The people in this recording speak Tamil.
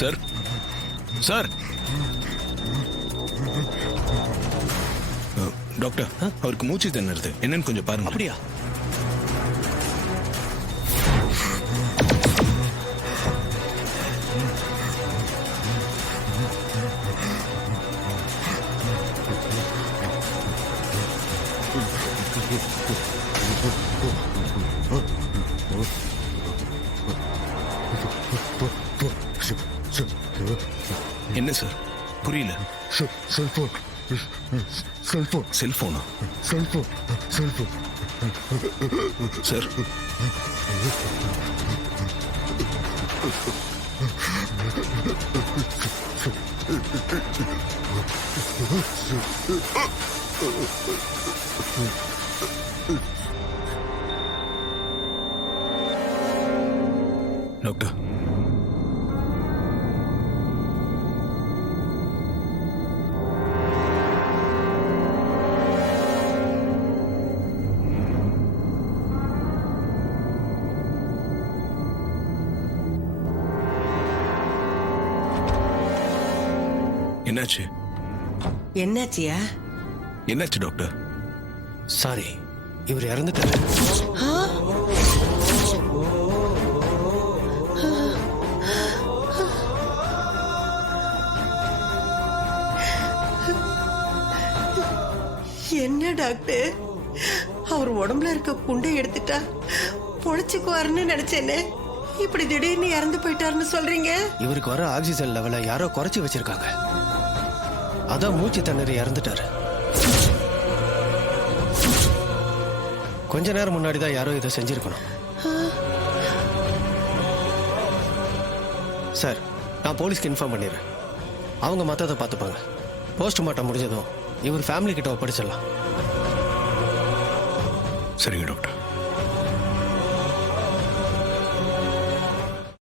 சார் சார் டாக்டர் அவருக்கு மூச்சு திணறுது என்னன்னு கொஞ்சம் பாருங்க. அப்படியா? என்ன சார் புரியல? செல்போன் செல்போன் செல்போனா? செல்போன் செல்போன் சார் டாக்டர் என்னாச்சு? என்னாச்சியா? என்னாச்சு டாக்டர்? சாரி, இவர் இறந்துட்டாரு. என்ன டாக்டர், அவர் உடம்புல இருக்க குண்டை எடுத்துட்டா பொழைச்சுக்குவாருன்னு நினைச்சேனே, இப்படி திடீர்னு இறந்து போயிட்டாருன்னு சொல்றீங்க? இவருக்கு வர ஆக்சிஜன் லெவலை யாரோ குறைச்சி வச்சிருக்காங்க. அதான் மூச்சு திணறி இறந்துட்டாரு. கொஞ்ச நேரம் முன்னாடி தான் யாரோ இதை செஞ்சிருக்கணும். சார், நான் போலீஸ்க்கு இன்ஃபார்ம் பண்ணிடுறேன். அவங்க மற்றதை பார்த்துப்பாங்க. போஸ்ட்மார்ட்டம் முடிஞ்சதும் இவர் ஃபேமிலி கிட்ட ஒப்படைச்சிடலாம். சரிங்க டாக்டர்.